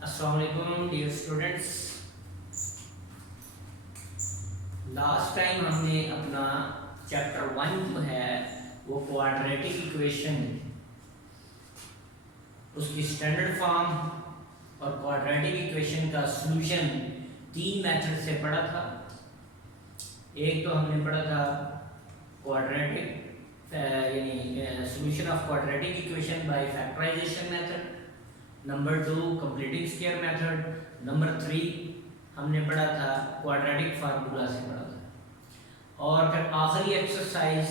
अस्सलाम वालेकुम dear students. Last time हमने अपना चैप्टर 1 जो है वो क्वाड्रेटिक इक्वेशन, उसकी स्टैंडर्ड फॉर्म और क्वाड्रेटिक इक्वेशन का सॉल्यूशन तीन मेथड से पढ़ा था। एक तो हमने पढ़ा था क्वाड्रेटिक यानी solution of quadratic equation by factorisation method, number 2 completing square method, number 3 हमने पढ़ा था क्वाड्रेटिक फार्मूला से पढ़ा था। और फिर आखिरी एक्सरसाइज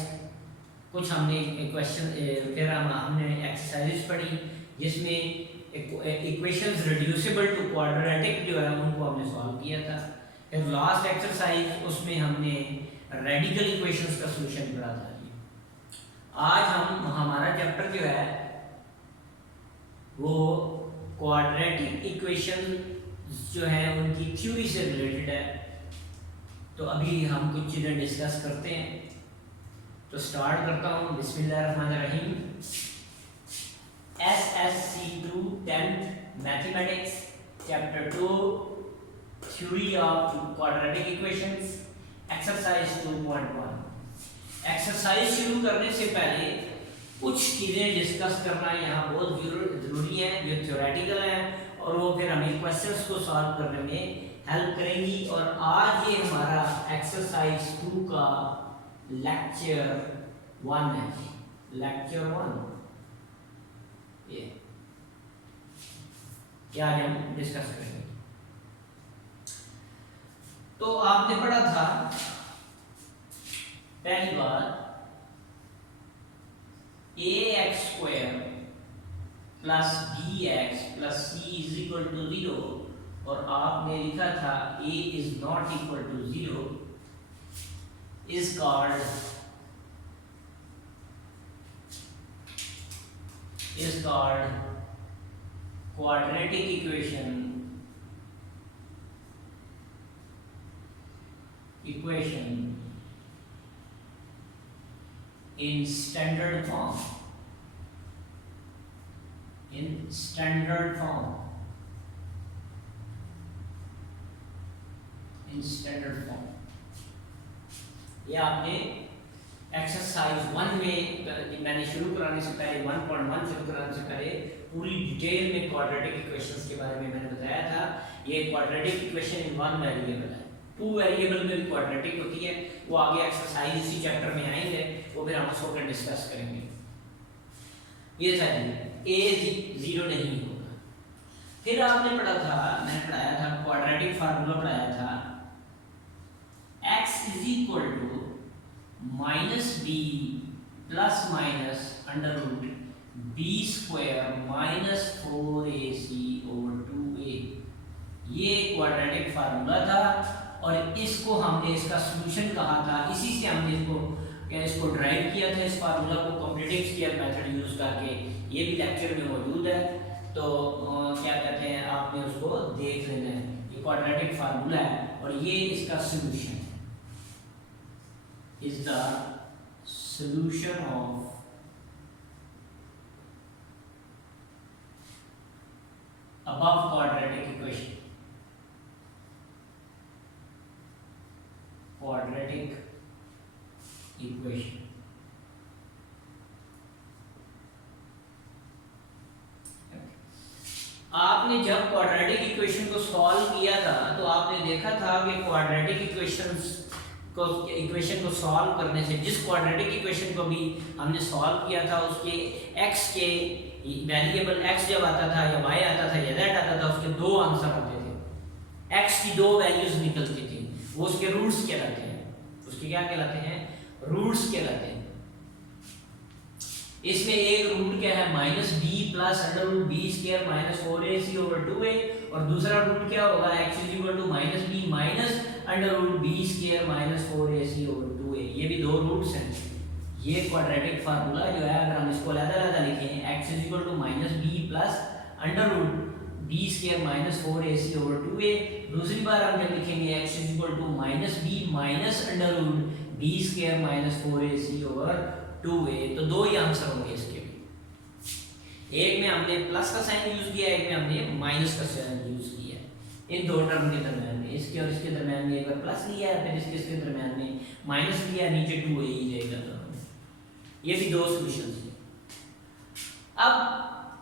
कुछ हमने क्वेश्चन फिर हमने एक्सरसाइजेस पढ़ी जिसमें इक्वेशंस रिड्यूसिबल टू क्वाड्रेटिक जो है उनको हमने सॉल्व किया था। फिर लास्ट एक्सरसाइज उसमें हमने रेडिकल इक्वेशंस का सॉल्यूशन पढ़ा था। आज हम हमारा चैप्टर जो है वो क्वाड्रेटिक इक्वेशन जो है उनकी थ्योरी से रिलेटेड है। तो अभी हम कुछ चीज़ें डिस्कस करते हैं। तो स्टार्ट करता हूँ। बिस्मिल्लाहिर्रहमानिर्रहीम। SSC2 10th mathematics chapter 2 theory of quadratic equations exercise 2.1। Exercise शुरू करने से पहले कुछ चीज़ें डिस्कस करना यहाँ बहुत ज़रूरी है जो थ्योरेटिकल है और वो फिर हमें क्वेश्चंस को सॉल्व करने में हेल्प करेंगी। और आज ये हमारा एक्सरसाइज 2 का लेक्चर 1 है। लेक्चर 1 ये क्या हम डिस्कस करेंगे। तो आपने पढ़ा था पहली बार ax² plus bx plus c is equal to 0 और आपने लिखा था a is not equal to 0 is called quadratic equation in standard form. ये आपने एक्सरसाइज 1 में मैंने शुरू कराने से पहले 1.1 शुरू कराने से पहले पूरी डिटेल में क्वाड्रेटिक इक्वेशंस के बारे में मैंने बताया था। ये क्वाड्रेटिक इक्वेशन इन 1 वेरिएबल है। 2 वेरिएबल में भी क्वाड्रेटिक होती है। वो आगे एक्सरसाइज इसी चैप्टर में आएंगे, वो फिर हम उसको डिस्कस करेंगे। ये चाहिए a 0 नहीं होगा। फिर आपने पढ़ा था, मैंने पढ़ाया था क्वाड्रेटिक फार्मूला पढ़ाया था x is equal to minus b plus minus under root b square minus 4ac over 2a। ये क्वाड्रेटिक फार्मूला था और इसको हमने इसका सॉल्यूशन कहा था। इसी से हमने इसको ड्राइव किया था, इस फार्मूला को कंप्लीटिंग स्क्वायर मेथड यूज करके। ये भी लेक्चर में मौजूद है, तो क्या कहते हैं आपने उसको देख लेना है। ये क्वाड्रेटिक फार्मूला है और ये इसका solution is the solution of above quadratic equation। आपने जब क्वाड्रेटिक इक्वेशन को सॉल्व किया था तो आपने देखा था कि क्वाड्रेटिक इक्वेशन को सॉल्व करने से जिस क्वाड्रेटिक इक्वेशन को भी हमने सॉल्व किया था उसके x के वेरिएबल x जब आता था या y आता था या z आता था उसके दो आंसर होते थे। x की दो वैल्यूज निकलती थी, वो उसके रूट्स कहलाते हैं। उसके क्या कहलाते हैं? रूट्स कहलाते हैं। इसमें एक रूट क्या है minus b plus under root b square minus 4ac over 2a और दूसरा रूट क्या होगा x is equal to minus b minus under root b square minus 4ac over 2a। ये भी दो रूट्स हैं। ये क्वाड्रेटिक फार्मूला जो है अगर हम इसको अलग-अलग लिखें x is equal to minus b plus under root b square minus 4ac over 2a। दूसरी बार हम जब लिखेंगे x is equal to minus b minus under root b square minus 4ac over 2a, तो दो ही आंसर होंगे इसके भी। एक में हमने प्लस का साइन यूज किया, एक में हमने माइनस का साइन यूज किया इन दो टर्म के दरम्यान में। इसके और इसके दरम्यान में एक बार प्लस लिया है, फिर इसके दरम्यान में माइनस लिया, नीचे 2 ही जाएगा दोनों। ये भी दो सॉल्यूशंस हैं। अब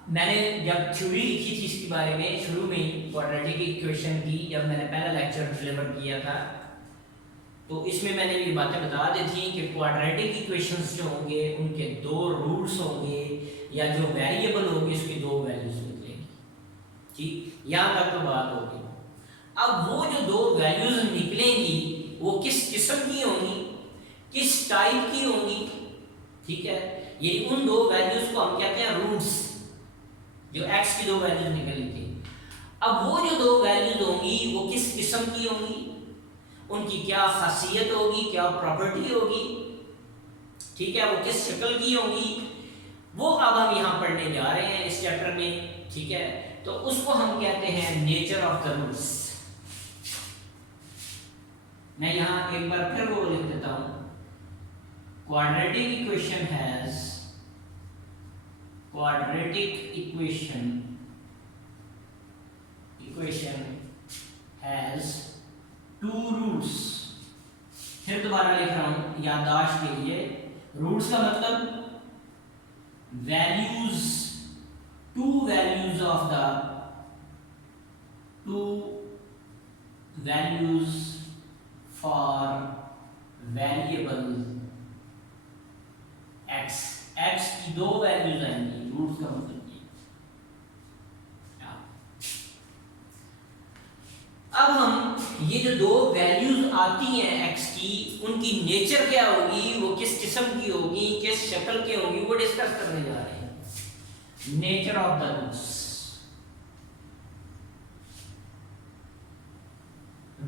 मैंने जब थ्योरी लिखी थी इसके बारे में शुरू में ही क्वाड्रेटिक इक्वेशन की, जब मैंने पहला लेक्चर डिलीवर किया था, तो इसमें मैंने ये बातें बता दी थी कि क्वाड्रेटिक इक्वेशंस जो होंगे उनके दो रूट्स होंगे या जो वेरिएबल होगी उसकी दो वैल्यूज निकलेंगी। ठीक, यहाँ तक तो बात होगी। अब वो जो दो वैल्यूज निकलेंगी वो किस किस्म की होंगी, किस टाइप की होंगी, ठीक है, ये उन दो वैल्यूज को हम कहते हैं रूट्स, जो x की दो वैल्यूज निकली थी। अब वो जो दो वैल्यूज होंगी वो किस किस्म की होंगी, उनकी क्या खासियत होगी, क्या प्रॉपर्टी होगी, ठीक है, वो किस शक्ल की होंगी, वो अब हम यहाँ पढ़ने जा रहे हैं इस चैप्टर में। ठीक है, तो उसको हम कहते हैं नेचर ऑफ द रूट्स। मैं यहाँ एक बार फिर वो लिख देता हूं, quadratic equation has two roots. फिर दोबारा लिख रहा हूं याददाश्त के लिए, रूट्स का मतलब values, to values for variable x, x की दो वैल्यूज आएंगी, रूट्स का मतलब ये। अब हम ये जो दो वैल्यूज आती हैं x की, उनकी नेचर क्या होगी, वो किस किस्म की होगी, किस शक्ल की होगी, वो डिस्कस करने जा रहे हैं। Nature of the roots,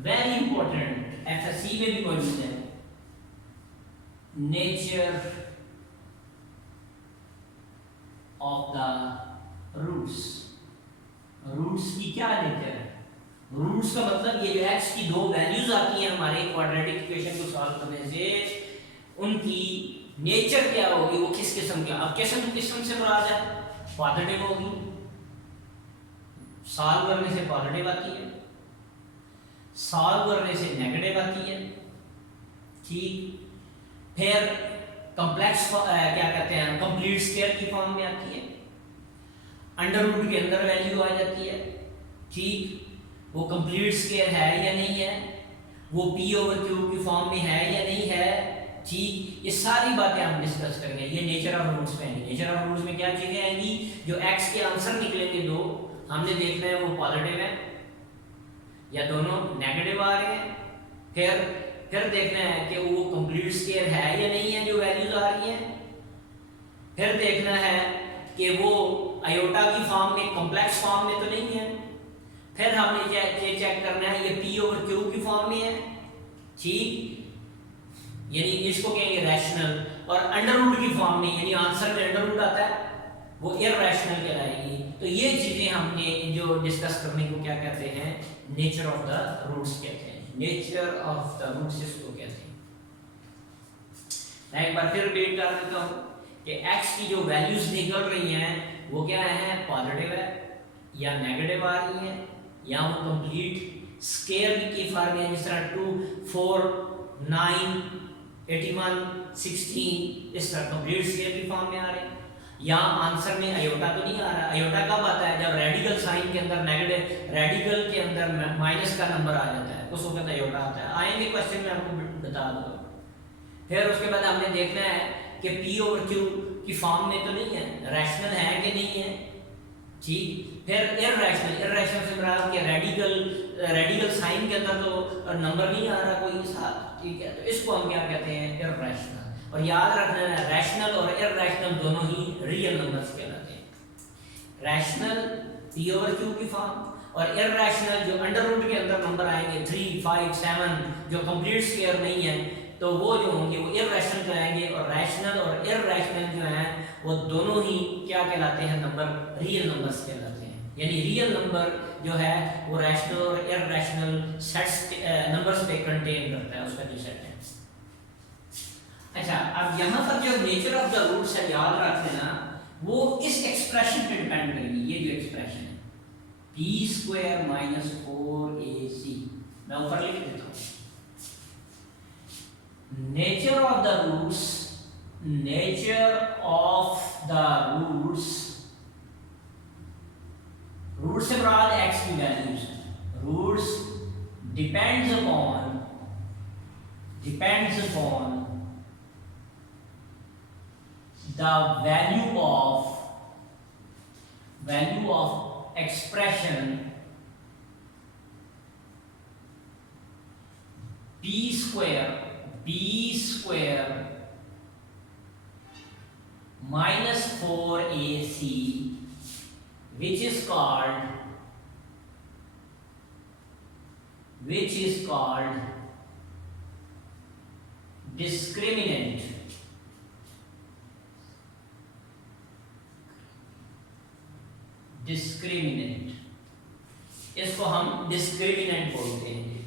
very important, FSC में भी मौजूद है। Nature of the roots, roots की क्या नेचर है। रूट्स का मतलब ये जो x की दो वैल्यूज आती हैं हमारे क्वाड्रेटिक इक्वेशन को सॉल्व करने से, उनकी नेचर क्या होगी, वो किस किस्म की। अब किस्म से मुराद है पॉजिटिव होगी, सॉल्व करने से पॉजिटिव आती है, सॉल्व करने से नेगेटिव आती है। ठीक, फिर कॉम्प्लेक्स क्या कहते हैं, कंप्लीट स्क्वायर की फॉर्म में आती है, अंडर रूट के अंदर वैल्यू आ जाती है। ठीक, वो कंप्लीट स्क्वायर है या नहीं है, वो p/q की फॉर्म में है या नहीं है। ठीक, ये सारी बातें हम डिस्कस करेंगे। ये नेचर ऑफ रूट्स में आएंगी। नेचर ऑफ रूट्स में क्या चीजें आएंगी, जो x के आंसर निकलेंगे दो, हमने देखना है वो पॉजिटिव है या दोनों नेगेटिव आ रहे हैं। फिर देखना है कि वो कंप्लीट स्क्वायर है या नहीं है जो वैल्यूज आ रही है। फिर देखना है कि वो आयोटा की फॉर्म में, कॉम्प्लेक्स फॉर्म में तो नहीं है। फिर हमने ये चेक करना है ये p/q की फॉर्म में है। ठीक, यानी इसको कहेंगे रैशनल, और अंडर रूट की फॉर्म में, यानी आंसर में अंडर रूट आता है, वो इरैशनल कहलाएगी। तो ये चीजें हमने जो डिस्कस करने को क्या कहते हैं, नेचर ऑफ द रूट्स कहते हैं। नेचर ऑफ द रूट्स इसको कहते हैं। मैं एक बार फिर रिपीट कर देता हूं कि x की जो वैल्यूज निकल रही हैं वो क्या है, पॉजिटिव है या नेगेटिव आ रही है, या वो कंप्लीट स्क्वायर की फॉर्म में, जिस तरह 2 4 9 81 16 इस तरह कंप्लीट स्क्वायर की फॉर्म में आ रहे हैं। या आंसर में आयोटा तो नहीं आ रहा। आयोटा कब आता है, जब रेडिकल साइन के अंदर नेगेटिव, रेडिकल के अंदर माइनस का नंबर आ जाता है, उस वक्त आयोटा आता है। आएंगे क्वेश्चन में आपको बता दूंगा। फिर उसके बाद हमने देखना है कि p/q की फॉर्म में तो नहीं है, रैशनल है कि नहीं है। ठीक, फिर इरैशनल से मुराद कि रेडिकल साइन के अंदर तो नंबर नहीं आ रहा कोई साथ। ठीक है, तो इसको हम क्या कहते हैं, इरैशनल। और याद रखना है, रैशनल और इरैशनल दोनों ही रियल नंबर्स कहलाते हैं। रैशनल p/q की फॉर्म, और इरैशनल जो अंडर रूट के अंदर नंबर आएंगे 3 5 7 जो कंप्लीट स्क्वायर नहीं है, तो वो जो होंगे वो इरैशनल कहलाएंगे। और रैशनल और इरैशनल जो हैं वो दोनों ही क्या कहलाते हैं, नंबर, रियल नंबर्स कहलाते हैं। यानी रियल नंबर जो है वो रैशनल और इरैशनल सेट्स नंबर्स पे कंटेन करता है, उसका जो सेट है। अच्छा, अब यहाँ पर जो नेचर ऑफ द रूट्स है, याद रख लेना वो इस एक्सप्रेशन पे डिपेंड करेगी। ये जो एक्सप्रेशन है b² माइनस 4ac, मैं ऊपर लिख देता हूँ। Nature of the roots, root से मुराद x की values, roots depends upon the value of expression b square minus 4ac, which is called discriminant. इसको हम डिस्क्रिमिनेंट बोलते हैं।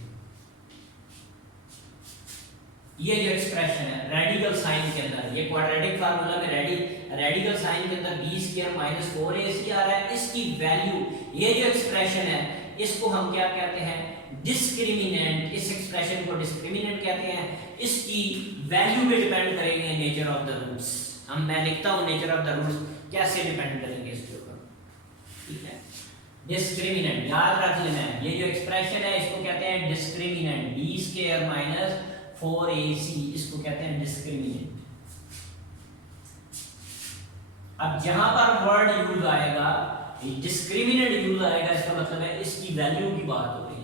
ये जो एक्सप्रेशन है रेडिकल साइन के अंदर, ये क्वाड्रेटिक फार्मूला में रेडिकल साइन के अंदर b² माइनस 4ac आ रहा है। इसकी वैल्यू, ये जो एक्सप्रेशन है इसको हम क्या कहते हैं? डिस्क्रिमिनेंट। इस एक्सप्रेशन को डिस्क्रिमिनेंट कहते हैं। इसकी वैल्यू पे डिपेंड करेंगे नेचर ऑफ द रूट्स। मैं लिखता हूं नेचर ऑफ द रूट्स कैसे डिपेंड करेंगे इसके ऊपर, ठीक है। डिस्क्रिमिनेंट याद रख लेना है, ये जो एक्सप्रेशन है इसको कहते हैं डिस्क्रिमिनेंट। b² माइनस 4ac, इसको कहते हैं डिस्क्रिमिनेंट। अब जहां पर वर्ड यूज आएगा, डिस्क्रिमिनेंट यूज आएगा, इसका मतलब है इसकी वैल्यू की बात हो रही है।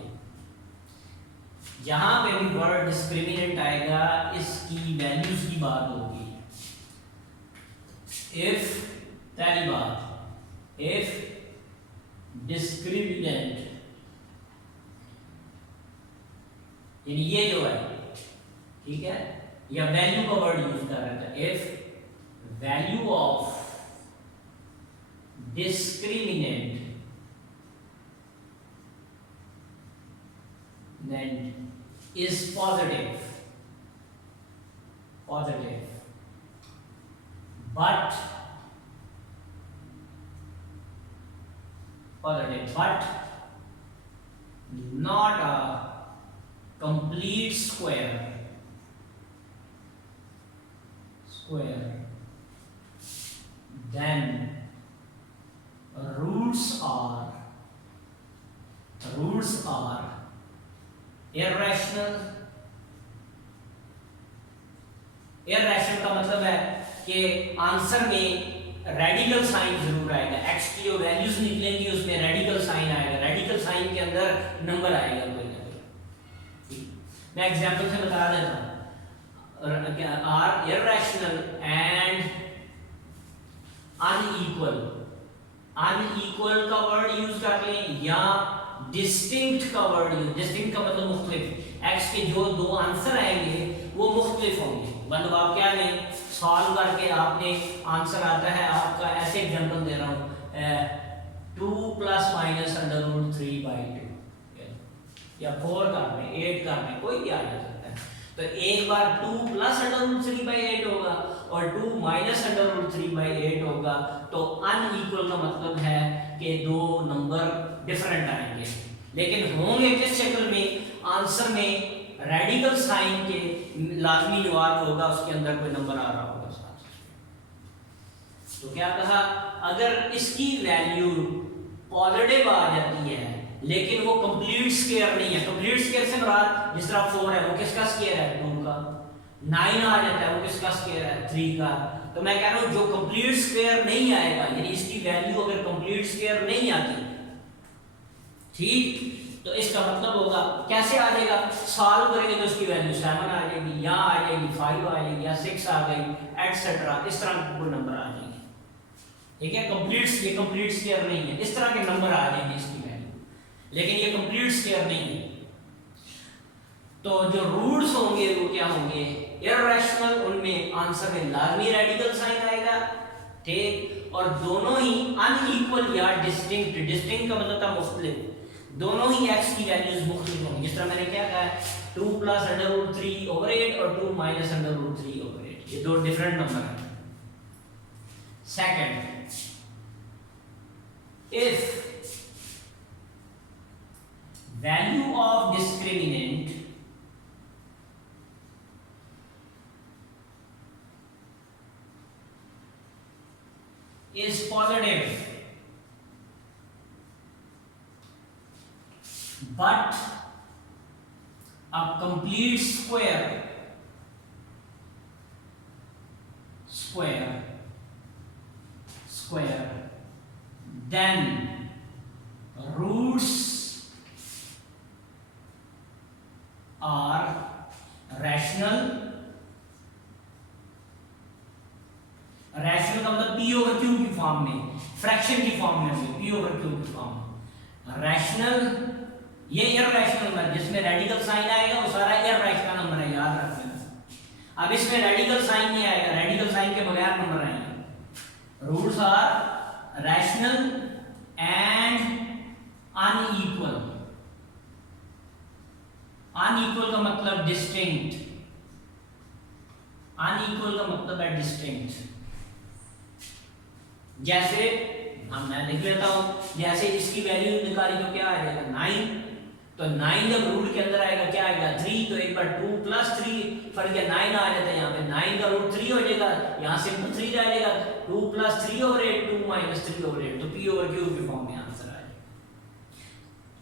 जहां पे भी वर्ड डिस्क्रिमिनेंट आएगा इसकी वैल्यूज की बात होगी। इफ, पहली बात, इफ डिस्क्रिमिनेंट, यानी ये जो है, ठीक है, या वैल्यू का वर्ड यूज कर रहा था। If value of discriminant then is positive but not a complete square, then roots are irrational। का मतलब है कि आंसर में रेडिकल साइन जरूर आएगा। x की जो वैल्यूज निकलेंगी उसमें रेडिकल साइन आएगा, रेडिकल साइन के अंदर नंबर आएगा कोई ना कोई। मैं एग्जांपल से बता देता हूं, आर इर्रेशनल एंड अनइक्वल का वर्ड यूज कर लें, या डिस्टिंक्ट का वर्ड यूज। डिस्टिंक्ट का मतलब मुख्तलिफ। x के जो दो आंसर आएंगे वो मुख्तलिफ होंगे। मतलब आप क्या लें, सॉल्व करके आपने आंसर आता है आपका, ऐसे एग्जांपल दे रहा हूं, 2 + -√3/2 या 4 करने 8 करने, कोई भी आ जा सकता है। तो एक बार 2 + √3/8 होगा और 2 - √3/8 होगा। तो अनइक्वल का मतलब है कि दो नंबर डिफरेंट आएंगे, लेकिन होंगे किस शक्ल में? आंसर में रेडिकल साइन के लाजमी जवाब होगा, उसके अंदर कोई नंबर आ रहा होगा साथ। तो क्या कहा, अगर इसकी वैल्यू पॉजिटिव आ जाती है लेकिन वो कंप्लीट स्क्वायर नहीं है। कंप्लीट स्क्वायर से मुराद जिस तरह 4 है वो किसका स्क्वायर है? 2 का। 9 आ जाता है वो किसका स्क्वायर है? 3 का। तो मैं कह रहा हूं जो कंप्लीट स्क्वायर नहीं आएगा, यानी इसकी वैल्यू अगर कंप्लीट स्क्वायर नहीं आती, ठीक, तो इसका मतलब होगा कैसे आ जाएगा? सॉल्व करेंगे तो उसकी वैल्यू 7 आ जाएगी, या आ जाएगी 5 आ जाएगी, या 6 आ गई, एटसेट्रा। इस तरह के कोई नंबर आ जाएंगे, ठीक है। ये कंप्लीट स्क्वायर नहीं है, इस तरह के नंबर आ जाएंगे इसकी वैल्यू, लेकिन ये कंप्लीट स्क्वायर नहीं है। तो जो रूट्स होंगे वो क्या होंगे? इर्रेशनल। उनमें आंसर में लाजमी रेडिकल साइन आएगा, ठीक, और दोनों ही अनइक्वल या डिस्टिंक्ट। डिस्टिंक्ट का मतलब था मुख्तलिफ। दोनों ही x की वैल्यूज मुख्तलिफ होंगी। जिस तरह मैंने क्या कहा है, 2 + √3/8 और 2 - √3/8, ये दो डिफरेंट नंबर हैं। Second, if value of discriminant is positive but a complete square then roots are rational का मतलब p ओवर q की फॉर्म में, फ्रैक्शन की फॉर्म में होगी, p ओवर q की फॉर्म। रैशनल, ये इररेशनल नंबर जिसमें रेडिकल साइन आएगा वो सारा इररेशनल नंबर है, याद रखना। अब इसमें रेडिकल साइन नहीं आएगा, रेडिकल साइन के बगैर नंबर आएंगे। Roots are rational and unequal. Unequal का मतलब डिस्टिंक्ट, अनइक्वल का मतलब है डिस्टिंक्ट। जैसे मैं लिख लेता हूं, जैसे इसकी वैल्यू निकाली तो क्या आ जाएगा 9, तो 9 जब रूट के अंदर आएगा क्या आएगा 3, तो एक बार 2 + 3 फर्क है 9 आ जाता है, यहाँ पे 9 का रूट 3 हो जाएगा, यहाँ सिंपल 3 रह जाएगा, 2 + 3/8 2 - 3/8, तो p ओवर q की फॉर्म में आंसर आ जाएगा।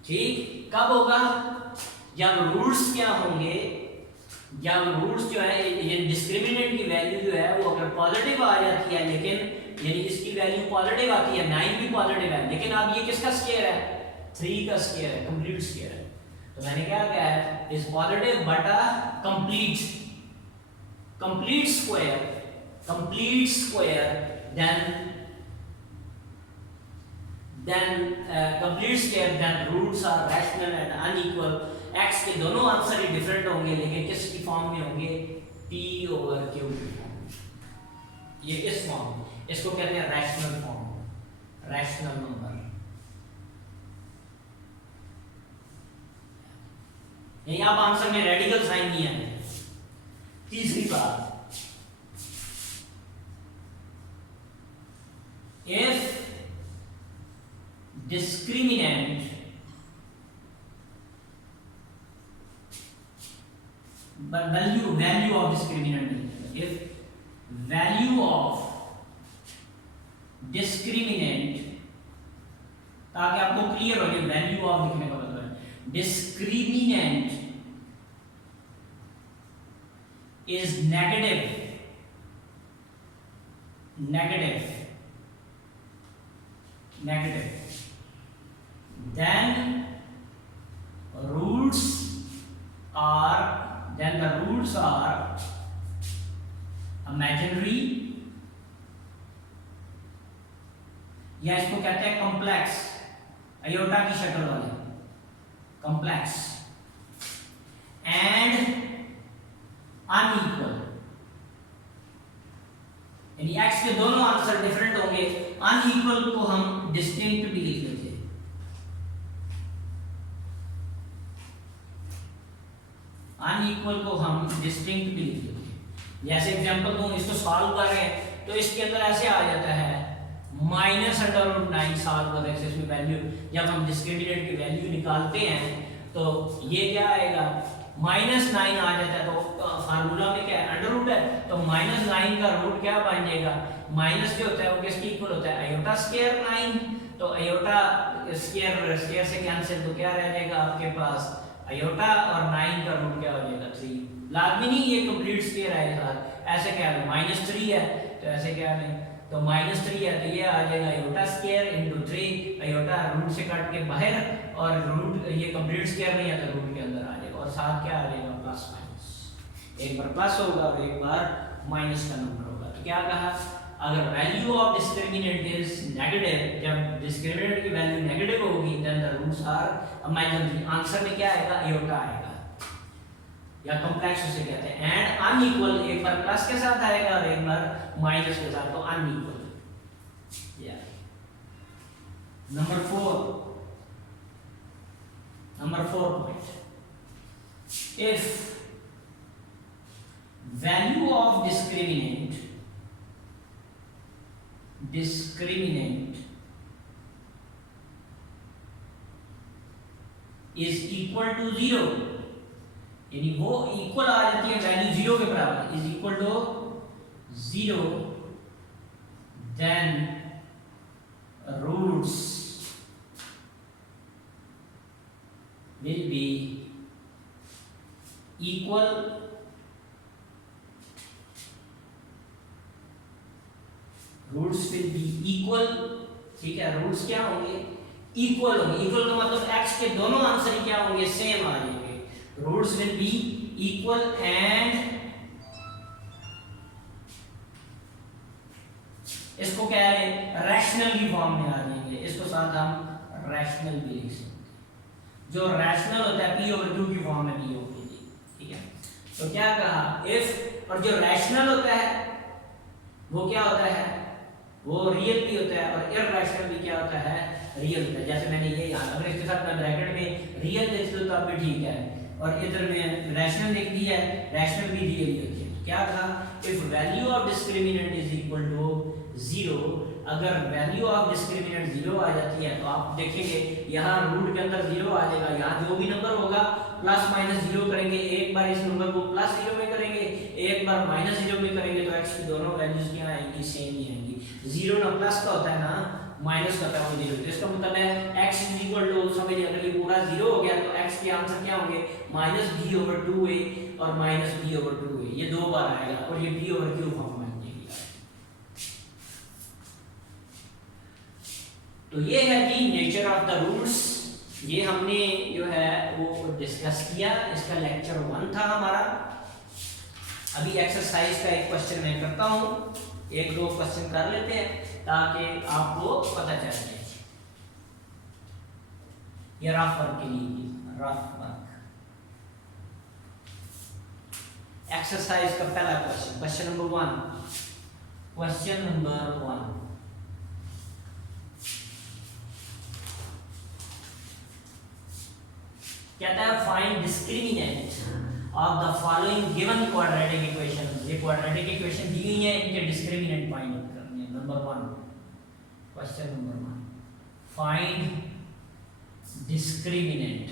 ठीक, कब होगा जब रूट्स क्या होंगे, जब रूट्स जो है ये डिस्क्रिमिनेंट की वैल्यू जो है वो अगर पॉजिटिव आ जाती है, लेकिन यानी इसकी वैल्यू पॉजिटिव आती है, 9 भी पॉजिटिव है, लेकिन अब ये किसका स्क्वायर है 3 का स्क्वायर है, कंप्लीट स्क्वायर है। तो मैंने क्या कहा है is positive but a complete square then roots are rational and unequal। x के दोनों आंसर ही डिफरेंट होंगे, लेकिन किसकी फॉर्म में होंगे p ओवर q की फॉर्म। ये इस फॉर्म, इसको कहते हैं रैशनल फॉर्म, रैशनल नंबर। यहां आप आंसर में रेडिकल साइन नहीं है। तीसरी बात, if discriminant but value of discriminant, if value of discriminant, ताकि आपको क्लियर हो जाए वैल्यू ऑफ लिखने का मतलब है, discriminant is negative then the roots are imaginary, या इसको कहते हैं कॉम्प्लेक्स, आयोटा की शक्ल वाले, कॉम्प्लेक्स एंड अनइक्वल, यानी x के दोनों आंसर डिफरेंट होंगे। अनइक्वल को हम डिस्टिंक्ट भी लिख लेते हैं, अनइक्वल को हम डिस्टिंक्ट भी लिख लेते हैं। जैसे एग्जांपल दूं, इसको सॉल्व कर रहे हैं तो इसके अंदर ऐसे आ जाता है -√9 सॉल्व कर रहे हैं, इसमें वैल्यू जब हम डिस्क्रिमिनेंट की वैल्यू निकालते हैं तो ये क्या आएगा -9 आ जाता है, तो फार्मूला में क्या है अंडर है, तो -9 का रूट क्या बन जाएगा, माइनस जो होता है वो किसके इक्वल होता है आयोटा स्क्वायर 9, तो आयोटा स्क्वायर से कैंसिल, तो क्या रह जाएगा आपके पास आयोटा और 9 का रूट क्या हो जाएगा 3। लाजमी नहीं ये कंप्लीट स्क्वायर आएगा, ऐसे क्या है -3 है तो ऐसे क्या है, तो -3 है तो ये आ जाएगा आयोटा स्क्वायर * 3, आयोटा रूट से काट के बाहर, और रूट ये कंप्लीट स्क्वायर नहीं है तो रूट के अंदर आ जाएगा, और साथ क्या आ जाएगा प्लस माइनस, एक बार प्लस होगा और एक बार माइनस का नंबर होगा। तो क्या कहा, अगर value of discriminant is negative, जब डिस्क्रिमिनेंट की वैल्यू नेगेटिव होगी then the roots are imaginary, answer में क्या आएगा आयोटा आएगा या कॉम्प्लेक्स उसे कहते हैं, एंड अनइक्वल एक बार प्लस के साथ आएगा और एक बार माइनस के साथ, तो अनइक्वल। या number 4 point, if value of discriminant is equal to 0, यानी वो इक्वल आ जाती है वैल्यू 0 के बराबर, is equal to 0, then roots will be equal roots will be equal, ठीक है, रूट्स क्या होंगे, इक्वल होंगे। इक्वल का मतलब x के दोनों आंसर क्या होंगे, सेम आ जाएंगे। Roots will be equal and इसको क्या है, रैशनल की फॉर्म में आ जाएंगे। इसको साथ हम रैशनल भी लिख सकते हैं। जो रैशनल होता है p ओवर 2 की फॉर्म में भी होगी, ठीक है। तो क्या कहा, इफ, और जो रैशनल होता है वो क्या होता है, वो रियल भी होता है, और इरैशनल भी क्या होता है, रियल होता है। जैसे मैंने ये यहाँ अगर इसके साथ मैं ब्रैकेट में रियल लिख दूं तब भी ठीक है, और इधर में रैशनल लिख दिया है, रैशनल भी रियल ही होती है। तो क्या कहा, if value of discriminant is equal to 0, अगर वैल्यू ऑफ डिस्क्रिमिनेंट 0 आ जाती है तो आप देखेंगे यहाँ रूट के अंदर 0 आ जाएगा। यहाँ जो भी नंबर होगा प्लस माइनस 0 करेंगे, एक बार इस नंबर को प्लस 0 में करेंगे, एक बार माइनस 0 में करेंगे, तो x की दोनों वैल्यूज क्या आएंगी, सेम ही आएंगी। 0 ना प्लस का होता है ना माइनस का होता है, वो 0। तो इसका मतलब है x इज इक्वल टू, समझिए अगर ये पूरा 0 हो गया तो x के आंसर क्या होंगे, माइनस b ओवर 2a और माइनस b ओवर 2a, ये दो बार आएगा, और ये b ओवर q फॉर्म में आ जाएगी। तो ये है जी नेचर ऑफ द रूट्स, ये हमने जो है वो डिस्कस किया। इसका लेक्चर 1 था हमारा। अभी एक्सरसाइज का एक क्वेश्चन मैं करता हूँ, एक दो क्वेश्चन कर लेते हैं ताकि आपको पता चल जाए। ये रफ वर्क के लिए, रफ वर्क। एक्सरसाइज का पहला question, question number 1, question number 1 कहता है find discriminant of the following given quadratic equation. ये क्वाड्रेटिक इक्वेशन दी हुई है, इनके डिस्क्रिमिनेंट फाइंड करनी है। Number 1, question number 1, find discriminant,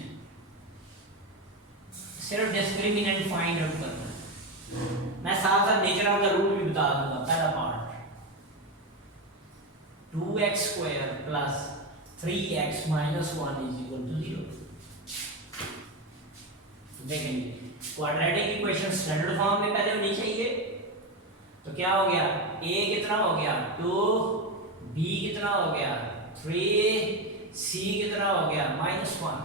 सिर्फ डिस्क्रिमिनेंट फाइंड आउट करना है। मैं साथ साथ नेचर ऑफ द रूट भी बता दूंगा। पहला part 2x² plus 3x minus 1 is equal to 0। देखेंगे क्वाड्रेटिक इक्वेशन स्टैंडर्ड फॉर्म में पहले होनी चाहिए। तो क्या हो गया, a कितना हो गया 2, b कितना हो गया 3, c कितना हो गया -1।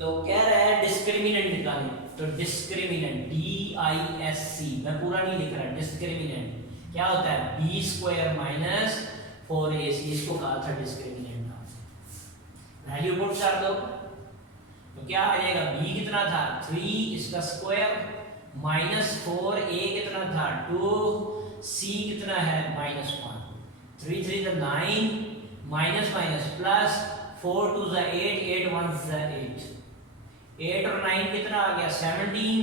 तो कह रहा है डिस्क्रिमिनेंट निकालें, तो डिस्क्रिमिनेंट DISC, मैं पूरा नहीं लिख रहा, डिस्क्रिमिनेंट क्या होता है b² माइनस 4ac, इसको कहा था डिस्क्रिमिनेंट। वैल्यू पुट कर दो, तो क्या आ जाएगा, b कितना था 3, इसका स्क्वायर माइनस 4a कितना था 2, c कितना है -1, 3 3 9 माइनस माइनस प्लस 4 2 8, 8 1 8, 8 और 9 कितना आ गया 17,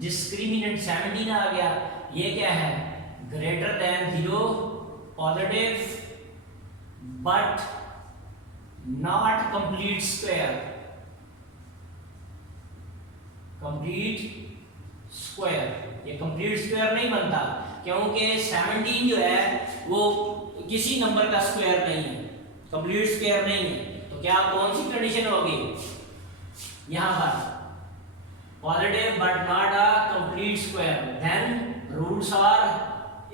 डिस्क्रिमिनेंट 17 आ गया। ये क्या है, greater than 0, positive but not complete square, complete square. ये कंप्लीट स्क्वायर नहीं बनता क्योंकि 17 जो है वो किसी नंबर का स्क्वायर नहीं है, कंप्लीट स्क्वायर नहीं है। तो क्या कौन सी कंडीशन होगी, यहां पर positive but not a complete square, then roots are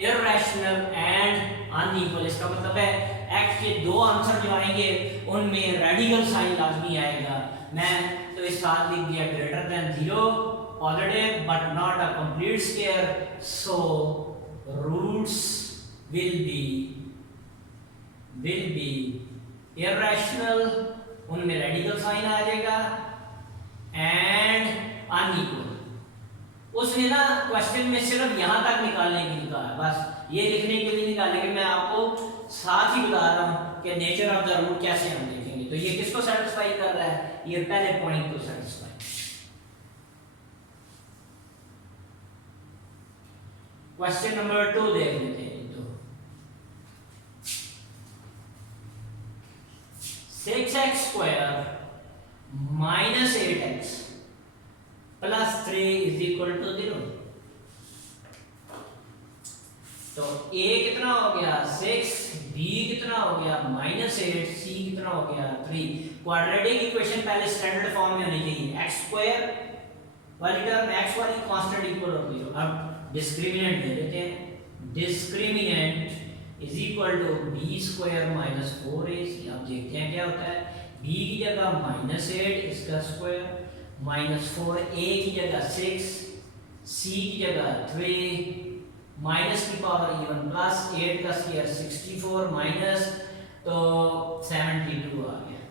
irrational and unequal. इसका मतलब है x के दो आंसर जो आएंगे उनमें रेडिकल साइन लाजमी आएगा। मैं तो इस साथ लिख दिया greater than 0, positive but not a complete square, so roots will be irrational, उनमें रेडिकल साइन आ जाएगा, एंड अनइक्वल। उसने ना क्वेश्चन में सिर्फ यहां तक निकालने के लिए कहा, बस ये लिखने के लिए निकालने के, मैं आपको साथ ही बता रहा हूं कि नेचर ऑफ द रूट कैसे हम देखेंगे। तो ये किसको सेटिस्फाई कर रहा है, ये पहले पॉइंट को सेटिस्फाई। क्वेश्चन नंबर 2 देख लेते हैं। 6x² minus 8x plus 3 is equal to 0। तो a कितना हो गया 6, b कितना हो गया -8, c कितना हो गया 3। क्वाड्रेटिक इक्वेशन पहले स्टैंडर्ड फॉर्म में होनी चाहिए, x स्क्वायर वाली टर्म x वाली कांस्टेंट इक्वल हो 0। अब डिस्क्रिमिनेंट दे देते हैं, discriminant is equal to b square minus 4ac। अब देखते हैं क्या होता है, b की जगह -8 इसका स्क्वायर, -4a की जगह 6, c की जगह 3, माइनस की पावर इवन प्लस 8 का स्क्वायर 64 माइनस तो 72 आ गया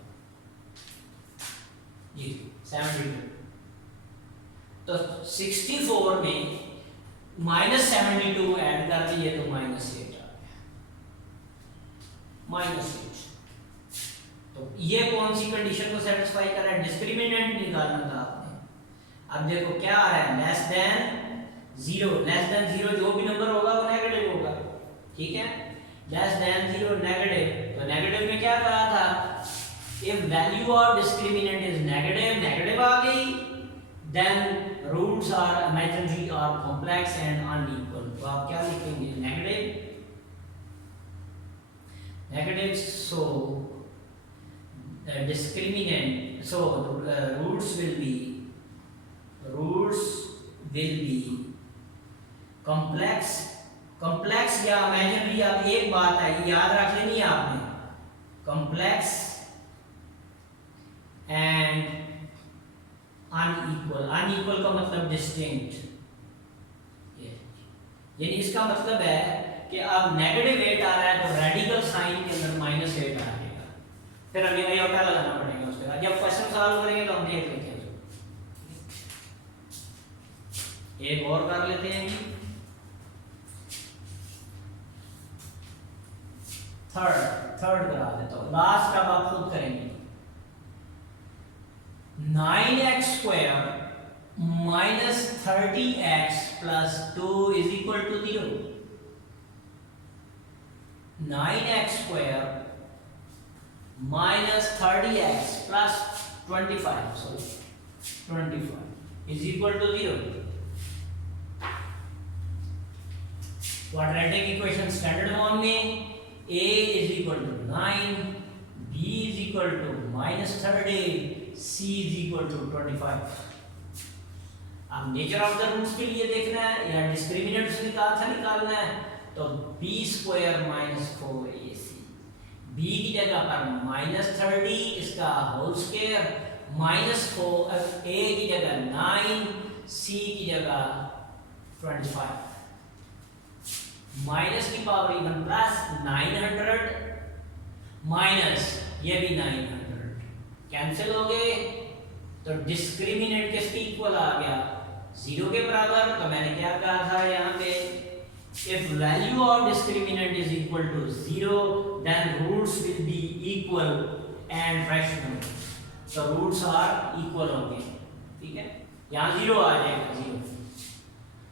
जी 72। तो 64 में -72 ऐड कर दिए तो -8 आ गया, -8। तो ये कौन सी कंडीशन को सेटिस्फाई कर रहा है, डिस्क्रिमिनेंट निकालना था आपने। अब देखो क्या आ रहा है, लेस देन 0 जो भी नंबर होगा वो नेगेटिव होगा, ठीक है। लेस देन 0 नेगेटिव, तो नेगेटिव में क्या कहा था, if value of discriminant is negative आ गई, देन रूट्स आर इमेजिनरी और कॉम्प्लेक्स एंड अनइक्वल। तो आप क्या लिखेंगे, negative so discriminant, so roots will be complex या इमेजिनरी। अब एक बात है याद रख लेनी है आपने, कॉम्प्लेक्स एंड अनइक्वल का मतलब डिस्टिंक्ट, यानी इसका मतलब है कि अब नेगेटिव 8 आ रहा है तो रेडिकल साइन के अंदर -8 आ जाएगा, फिर हमें आयोटा लगाना पड़ेगा उसके बाद। जब क्वेश्चन सॉल्व करेंगे तो हम देख लेते हैं। एक और कर लेते हैं, थर्ड करा देता हूं, लास्ट अब आप खुद करेंगे। 9x square minus 30x plus 2 is equal to 0। 9x square minus 30x plus 25 is equal to 0। Quadratic equation standard form में a is equal to 9, b is equal to -30, c is equal to 25। अब nature of the roots के लिए देखना है या डिस्क्रिमिनेंट्स निकालना है, तो b स्क्वायर -4ac, b की जगह पर -30 इसका होल स्क्वायर, -4 a की जगह 9, c की जगह 25, माइनस की पावर इवन प्लस 900 माइनस ये भी 900 कैंसिल हो गए, तो डिस्क्रिमिनेंट किसके इक्वल आ गया 0 के बराबर। तो मैंने क्या कहा था यहाँ पे, if value of discriminant is equal to 0 then roots will be equal and fractional. तो रूट्स आर इक्वल होंगे, ठीक है। यहाँ 0 आ जाएगा 0,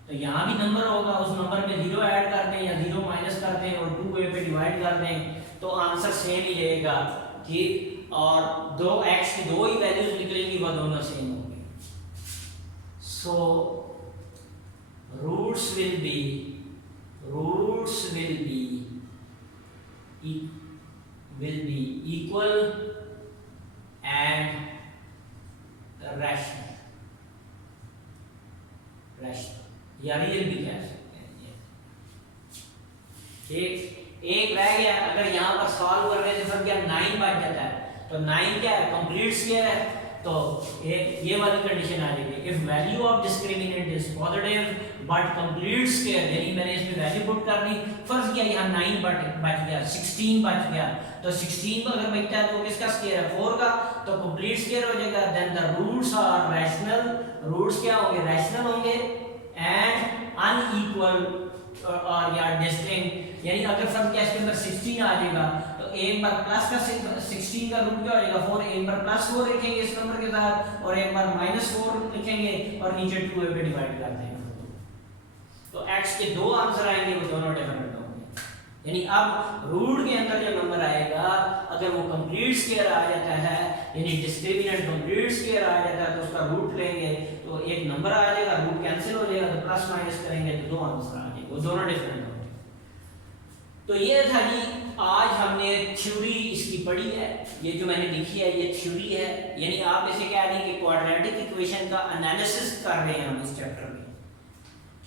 तो यहाँ भी नंबर होगा, उस नंबर में 0 ऐड कर दें या 0 माइनस कर दें और 2 पे डिवाइड कर दें तो आंसर सेम ही रहेगा, ठीक। और दो x की दो ही वैल्यूज निकलेंगी, वह दोनों सेम होंगे। So roots will be equal and rational या रियल भी कह सकते हैं। एक रह गया, अगर यहाँ पर सॉल्व करने से फिर क्या 9 बच जाता है, तो 9 क्या है कंप्लीट स्क्वायर है, तो ये वाली कंडीशन आ जाएगी, if value of discriminant is positive but complete square, यानी मैंने इसमें वैल्यू पुट कर दी, फर्ज किया यहाँ 9 बच गया, 16 बच गया, तो 16 पर अगर बचता है तो किसका स्क्वायर है 4 का, तो कंप्लीट स्क्वायर हो जाएगा। Then the roots are rational, roots क्या होंगे रैशनल होंगे एंड अनइक्वल और या डिस्टिंक्ट, यानी अगर फर्ज किया इसके अंदर 16 आ जाएगा तो एक बार प्लस का 16 का रूट क्या हो जाएगा 4, एक बार +4 लिखेंगे इस नंबर के साथ और एक बार -4 लिखेंगे और नीचे 2 पे डिवाइड कर देंगे। तो x के दो आंसर आएंगे, वो दोनों डिफरेंट होंगे। यानी अब रूट के अंदर जो नंबर आएगा अगर वो कंप्लीट स्क्वायर आ जाता है यानी डिस्क्रिमिनेंट कंप्लीट स्क्वायर आ जाता है तो उसका रूट लेंगे तो एक नंबर आ जाएगा, रूट कैंसिल हो जाएगा तो प्लस माइनस करेंगे तो दो आंसर आ जाएंगे, वो दोनों डिफरेंट होंगे। तो ये था जी, आज हमने थ्योरी इसकी पढ़ी है, ये जो मैंने लिखी है ये थ्योरी है, यानी आप इसे कह दें कि क्वाड्रेटिक इक्वेशन का एनालिसिस कर रहे हैं हम इस चैप्टर में,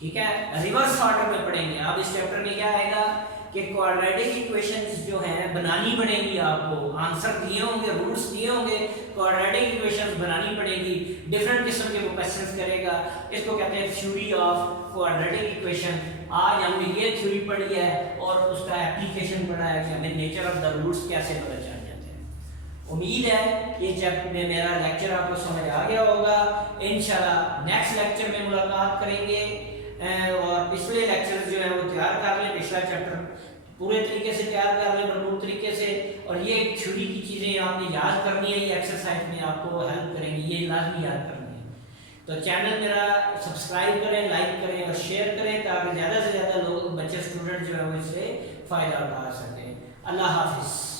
ठीक है। रिवर्स ऑर्डर में पढ़ेंगे। अब इस चैप्टर में क्या आएगा कि क्वाड्रेटिक इक्वेशंस जो हैं बनानी पड़ेंगी, आपको आंसर दिए होंगे, रूट्स दिए होंगे, क्वाड्रेटिक इक्वेशंस बनानी पड़ेगी, डिफरेंट किस्म के वो क्वेश्चंस करेगा, इसको कहते हैं थ्योरी ऑफ क्वाड्रेटिक इक्वेशन। आज हमने ये थ्योरी पढ़ी है और उसका एप्लीकेशन पढ़ा है कि हमें नेचर ऑफ द रूट्स कैसे पता चल जाते हैं। उम्मीद है ये चैप्टर में मेरा लेक्चर आपको समझ आ गया होगा। इंशाल्लाह नेक्स्ट लेक्चर में मुलाकात करेंगे और पिछले लेक्चर जो है वो तैयार कर लें, पिछला चैप्टर पूरे तरीके से तैयार कर लें, भरपूर तरीके से, और ये थ्योरी की चीज़ें आपने याद करनी है, ये एक्सरसाइज में आपको हेल्प करेंगी, ये लाजमी याद करनी है। तो चैनल मेरा सब्सक्राइब करें, लाइक करें और शेयर करें ताकि ज़्यादा से ज़्यादा लोग, बच्चे, स्टूडेंट जो है वो इससे फ़ायदा उठा सकें। अल्लाह हाफिज़।